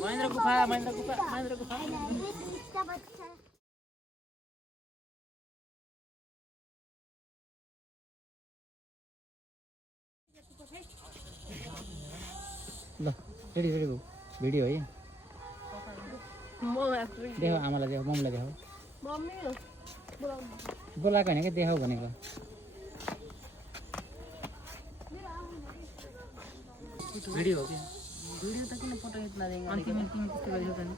महेन्द्र गुफा महेन्द्र गुफा महेन्द्र गुफा ल रेडी रेडी भयो भिडियो है देखो आमालाई देखो मम्मीलाई देखो बोलाएको होइन कि देखाऊ भनेको भिडियो हो कि भिडियो त किन फोटो खिच्न दिन्छ अनि तिमी त्यस्तो गरिसक्यौ नि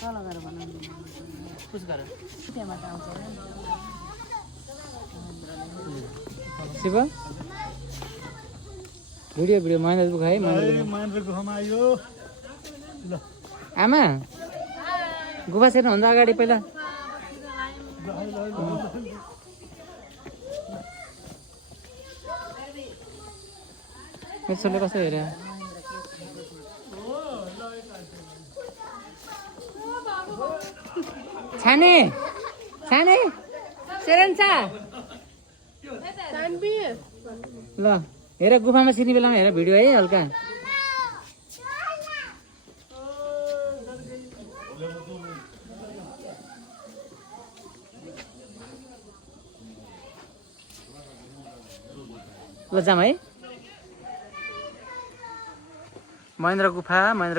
तल गएर बनाउनु पुस गर त्यहाँबाट आउँछ शिव भिडियो महेन्द्र गुफा है महेन्द्र गुफामा आयो ल आमा गुफा छिर्नुभन्दा अगाडि पहिला मेरो छोरीले कस्तो हेऱ्यो छाने छाने सेरन्सा ल हेर गुफामा छिर्ने बेलामा हेर भिडियो है हल्का ल जाम है महेन्द्र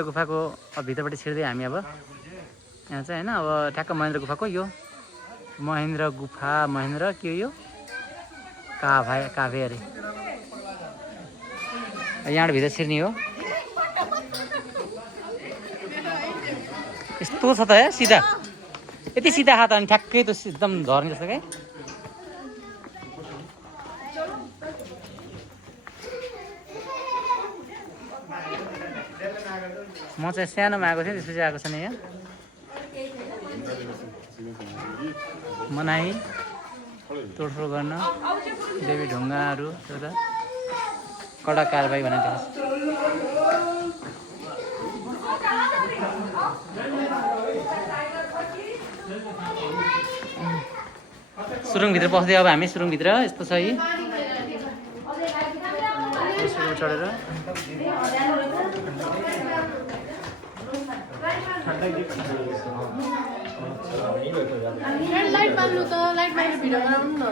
गुफाको भित्रपट्टि छिर्दै हामी अब यहाँ चाहिँ होइन अब ठ्याक्क महेन्द्र गुफाको यो महेन्द्र गुफा महेन्द्र के हो यो काभे अरे यहाँबाट भित्र छिर्ने हो यस्तो छ त है सिधा यति सिधा हात अनि ठ्याक्कै त्यो एकदम झर्ने जस्तो क्या म चाहिँ सानोमा आएको थिएँ त्यसपछि आएको छैन यहाँ मनाही तोडफोड गर्न देवी ढुङ्गाहरू एउटा कडा कारबाही भनेको थियो सुरुङभित्र पस्दै अब हामी सुरुङभित्र यस्तो छ है सुरुङ चढेर लाइट बाल्नु त लाइट बाल्नु भिडियो बनाउनु न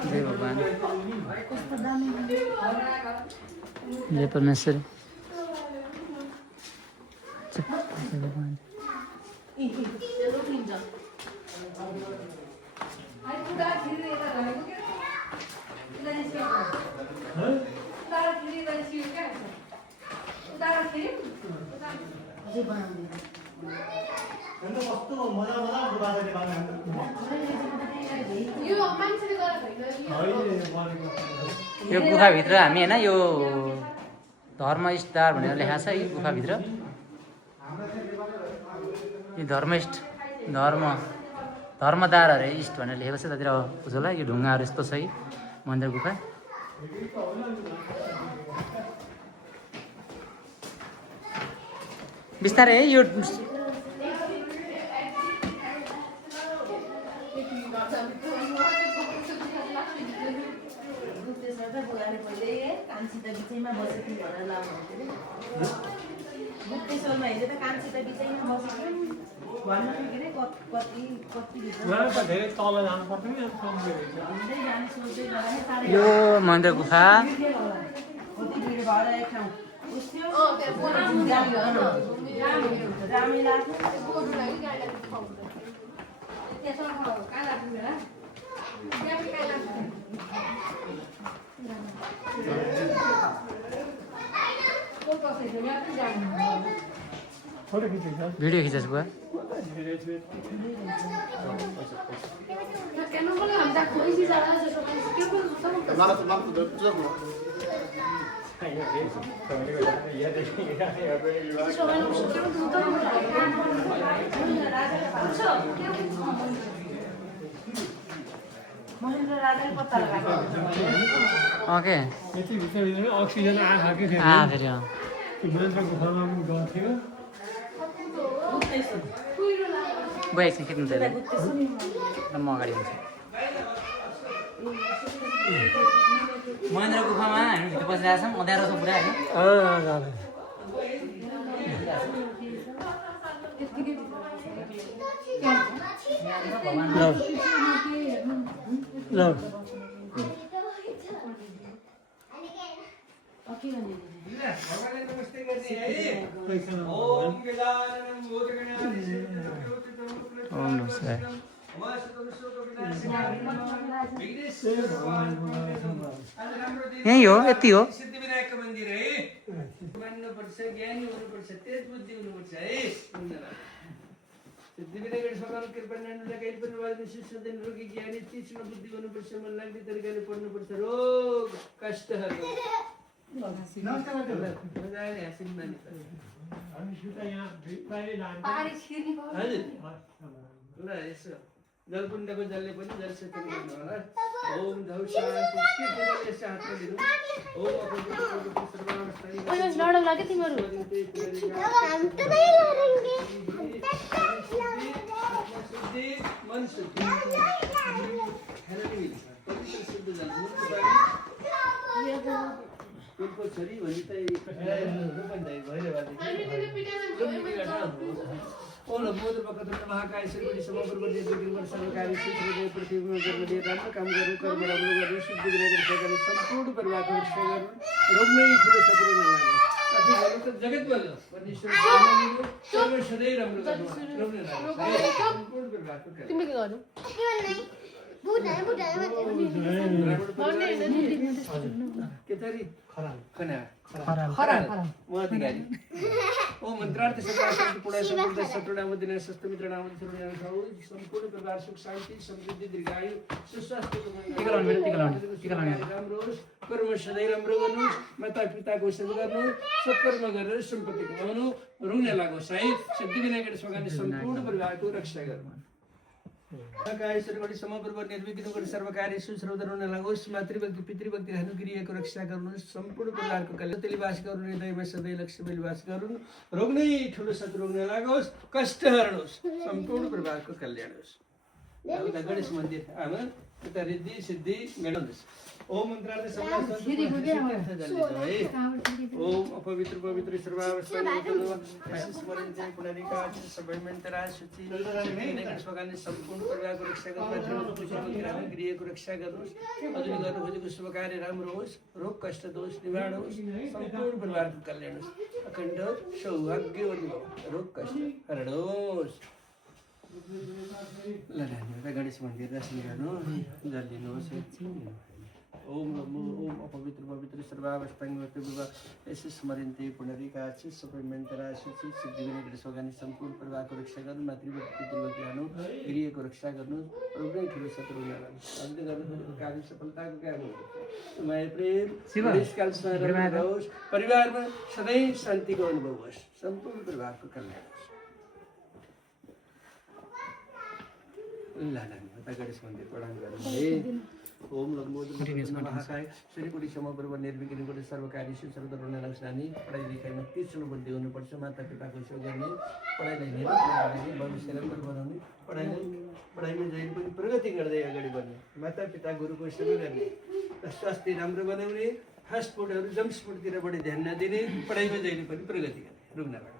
जय भगवान जय परमेश्वर जय भगवान यो गुफाभित्र हामी होइन यो धर्मस्टार भनेर लेखाएको छ यो गुफाभित्र यो धर्मदार अरे इस्ट भनेर लेखेको छ त्यतिर बुझ्छ होला यो ढुङ्गाहरू यस्तो छ है मन्दिर गुफा बिस्तारै है यो यो महेन्द्र गुफा भिडियो खिचेछ बुवा के यति भित्र अक्सिजन आँखा के फेरि फेरि त्यो महेन्द्र गुफामा पनि गएको थियो गयो एकछिन खिच्नु चाहिँ म अगाडि हुन्छु महेन्द्र गुफामा हामी भित्र बसिरहेको छौँ अँध्यारो छ पुरा होइन ल ओम नमस्कार यही हो यति हो सिद्धिविनायक मन्दिर है मान्नुपर्छ ज्ञानी हुनुपर्छ तेज बुद्धि हुनुपर्छ है सिद्धिविनायक भगवान कृपानन्दले कहिले पनि वाद विशेषदैन रोगी ज्ञानी तीक्ष्ण बुद्धि हुनुपर्छ मन लाग्ने तरिकाले पढ्नुपर्छ रोग कष्टहरू मजाले हाँसिन् मानिस हामी सुता यहाँ भित्रै लान्छ हजुर ल यसो जलकुण्डको जलले पनि जल सेचन गर्नु होला ओम धौ शान्ति के जलले हातमा दिनु ओम लडौँ लाग्यो तिमीहरू मन शुद्धि पवित्र शुद्ध जल फुलको छोरी भनी त ओलो मोदर बकत महाकाय श्रीपति समग्र बदे दुर्गम सरकारी सूत्र पृथ्वीमा गर्दै राम्रो काम गर्नु कर्म राम्रो गर्नु शुद्ध विनायक सेवा सम्पूर्ण परिवारको रक्षा गर्नु रोग नै ठुलो शत्रु नलाग्नु आफू भन्नु त जगत बोल्नु परमेश्वर मानिनु सर्व सधैँ राम्रो गर्नु रोग नै लाग्नु सम्पूर्ण परिवारको तिमी के गर्नु के तरी खराल खराल म अधिकारी ओ मन्त्रार्थ सकाशान्ति पुण्य सम्पूर्ण शत्रुनाम दिन स्वस्थ मित्रनाम सर्वनाम खाऊ सम्पूर्ण प्रकार सुख शान्ति समृद्धि दीर्घायु सुस्वास्थ्य राम्रो कर्म सधैँ राम्रो गर्नु माता पिताको सेवा गर्नु सत्कर्म गरेर सम्पत्ति कमाउनु रुन लागोस् है सिद्धिविनायक स्वामी सम्पूर्ण परिवारको रक्षा गर्नु समग्र निर्विघ्न गरी सर्वकार्य सुश्रौधर हुन लागोस् मातृभक्ति पितृभक्ति अनुक्रियाको रक्षा गर्नुहोस् सम्पूर्ण परिवारको कल्याण तेलिवास गर्नु हृदयमा सधैँ लक्ष्मी निवास गर्नु रोग नै ठुलो शत्रु हुन लागोस् कष्ट हर्नुहोस् सम्पूर्ण परिवारको कल्याण होस् उता गणेश मन्दिर आमा उता रिद्धि सिद्धि गणाउनुहोस् ओम मन्त्रार्थ ओम अपवित्र पवित्र सर्वावस्था सम्पूर्ण परिवारको रक्षा गर्नु गृहको रक्षा गर्नुहोस् अझै गर्नु खोजेको शुभ कार्य राम्रो होस् रोग कष्ट दोष निवारण होस् सम्पूर्ण परिवारको कल्याण होस् अखण्ड सौभाग्य रोग कष्ट हरणोस् ल गणेश मन्दिर दर्शन गर्नु जल लिनुहोस् ओम नमो ओम अपवित्र पवित्र सर्वावस्थांग ऐसे स्मरणते पुनरिकाची सप्लीमेंटरा सूची सिद्धिविनायक स्वामी सम्पूर्ण परिवारको रक्षा गर्नु मातृभक्ति पितृभक्ति हानु गृहको रक्षा गर्नु रोगै ठुलो शत्रु नलाग्नु अन्त्य गर्नु कार्य सफलताको कारण हो माया प्रेम देशकाल रहोस् परिवारमा सधैँ शान्तिको अनुभव होस् सम्पूर्ण परिवारको कल्याण होस् ल गणेश मन्दिर प्रणाम गर्नु है ओम महाकाय श्रीपुरी समग्र निर्विघ्न गरी सर्वकारी सर्वधर्म नानी पढाइ लेखाइमा तीक्ष्ण बुद्धि हुनुपर्छ माता पिताको सेवा गर्ने पढाइलाई निरन्तर भविष्य राम्रो बनाउने पढाइमा जहिले पनि प्रगति गर्दै अगाडि बढ्ने माता पिता गुरुको सेवा गर्ने स्वास्थ्य राम्रो बनाउने फास्ट फुडहरू जङ्क फुडतिर बढी ध्यान नदिने पढाइमा जहिले पनि प्रगति गर्ने रुग्न लाग्छ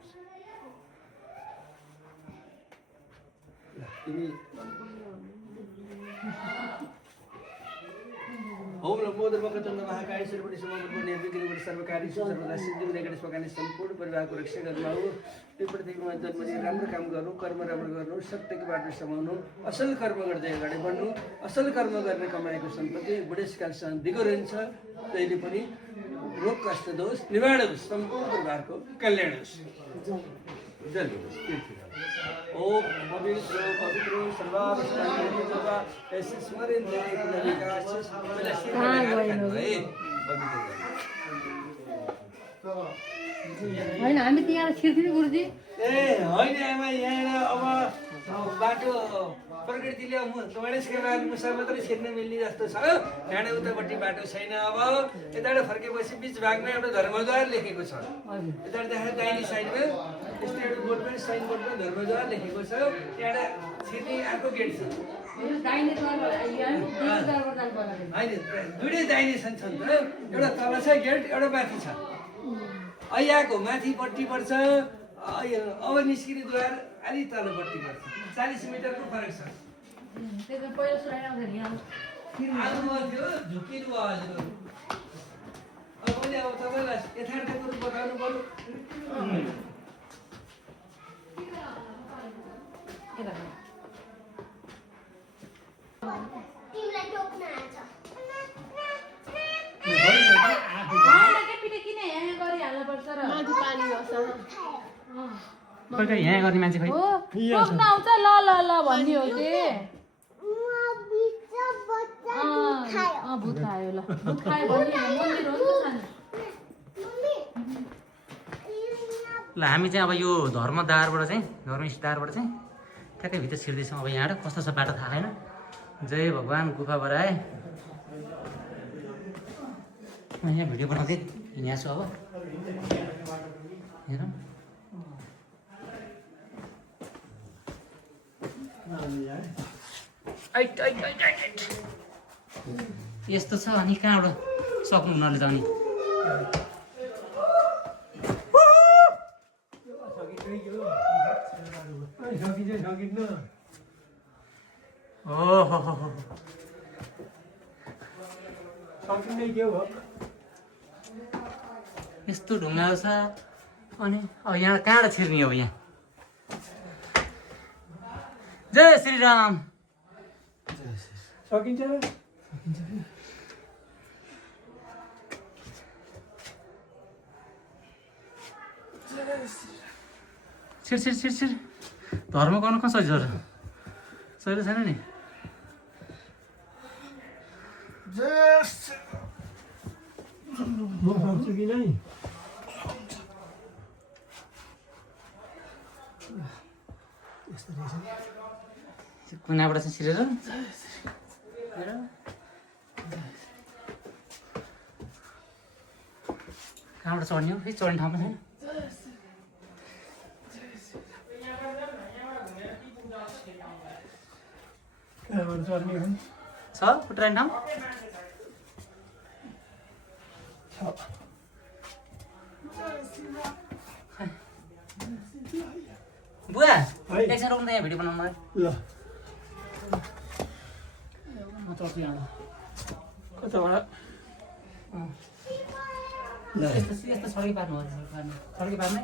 तिमी ओम नमोदर वक्रतुण्ड महाकाय श्रीपति समग्र निर्विघ्न गरी सर्वकारी सर्वदा सिद्धिविनायक स्वामी सम्पूर्ण परिवारको रक्षा गर्नु हो त्यो पृथ्वीमा जन्मने राम्रो काम गर्नु कर्म राम्रो गर्नु सत्यको बाटो समाउनु असल कर्म गर्दै अगाडि बढ्नु असल कर्म गर्ने कमाएको सम्पत्ति बुढेसकालसम्म दिगो रहन्छ जहिले पनि रोग कष्ट दोष निवारण होस् सम्पूर्ण परिवारको कल्याण होस् जल ओम पवित्र पवित्र सर्वावस्था ऐसे स्मरण होइन हामी त्यहाँ छिर्छौँ गुरुजी ए होइन आमा यहाँ अब बाटो प्रकृतिले गणेशका मुसा मात्रै छिर्न मिल्ने जस्तो छ। डाँडा उतापट्टि बाटो छैन। अब यताबाट फर्केपछि बिच भागमा एउटा धर्मद्वार लेखेको छ। यताबाट देखाएर दाहिने साइडमा यस्तो एउटा बोर्डमा साइनबोर्डमा धर्मद्वार लेखेको छ। त्यहाँबाट छिर्ने अर्को गेट छ। होइन दुइटै दाहिने छन् त। एउटा तल छ गेट, एउटा माथि छ। यहाँको माथिपट्टि पर्छ। अब निस्किने द्वार अलि तलपट्टि पर्छ। 40 मिटरको फरक छ। आउनुभयो थियो झुकिनु भयो हजुर। अब मैले अब तपाईँलाई यथार्थ कुरो बताउनु पर्यो। माथि पानी बस्छ कोही यहाँ गर्ने मान्छे खोइ हो टोक्न आउँछ ल ल ल भन्ने हो कि भूत खायो ल भूत खायो भने मन्दिर हो नि त सानो ल हामी चाहिँ अब यो धर्मद्वारबाट चाहिँ धर्मस्थानबाट चाहिँ ठ्याक्कै भित्र छिर्दैछौँ। अब यहाँबाट कस्तो छ बाटो थाहा छैन। जय भगवान् गुफा बराए। म यहाँ भिडियो बनाउँदै हिँडेको छु। अब हेरौँ यस्तो छ। अनि कहाँबाट सक्नु उनीहरूले त अनि यस्तो ढुङ्गा छ। अनि अब यहाँ कहाँबाट छिर्ने हो यहाँ? जय श्रीराम। सकिन्छ छिर छिर छिर छिर। धर्म गर्नु कहाँ सजिलो छ? सजिलो छैन नि। म सक्छु कि नै कुनाबाट चाहिँ छिरेर कहाँबाट चढ्ने हो? फेरि चढ्ने ठाउँमा छैन। कहाँबाट चढ्ने हो? छ उत्रने ठाउँ? बुवा एकछिन रोक्नु त यहाँ भिडियो बनाउनु। ल म चढ्छु यहाँ। कताबाट यस्तो सडकै पार्नु हो। सडकै पार्ने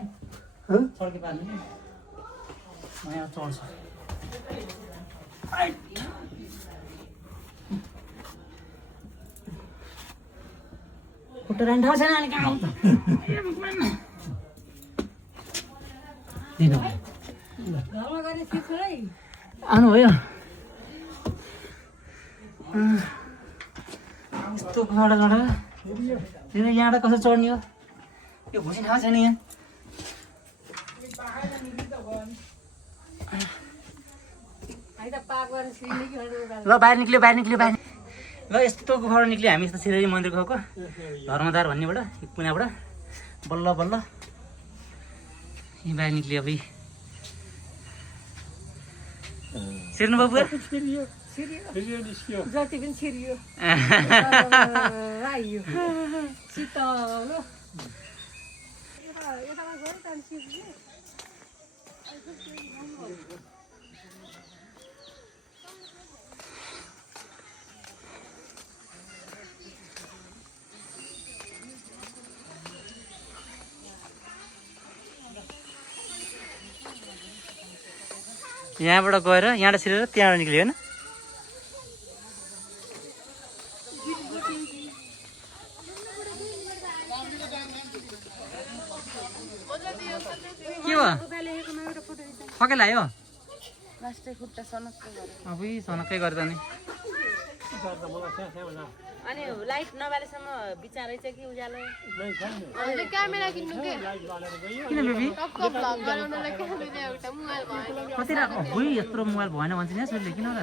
सडकै पार्ने म यहाँ चढ्छु। खुट्टा राख्ने ठाउँ छैन। अनि कहाँ आउनु भयो। यस्तो गाडा गाडा यहाँबाट कसरी चढ्ने हो? यो घुसी ठाउँ छैन यहाँ। ल बाहिर निक्ल्यो बाहिर निक्ल्यो बाहिर। ल यस्तो गुफाबाट निक्ल्यो हामी। यस्तो सिधै मन्दिर गएको धर्मद्वार भन्नेबाट पुनाबाट बल्ल बल्ल यहीँ बाहिर निक्ल्यो। अब छिर्नु भयो बुवा? जति पनि छिरियो आइयो शीतलो यतामा गयो त्यहाँदेखि छिरियो। यहाँबाट गएर यहाँबाट छिरेर त्यहाँबाट निक्ल्यो होइन? के भयो? खकै लाग्यो? अब सनक्कै गरेर नि। अनि लाइट नबालेसम्म बिचारै चाहिँ कि उज्यालो हजुर क्यामेरा किन्नु के किन बेबी टक्क भ्लग बनाउनलाई क्यामेरा एउटा मोबाइल भएन कति राख्नु बुई यत्रो मोबाइल भएन भन्छ नि यसले किन र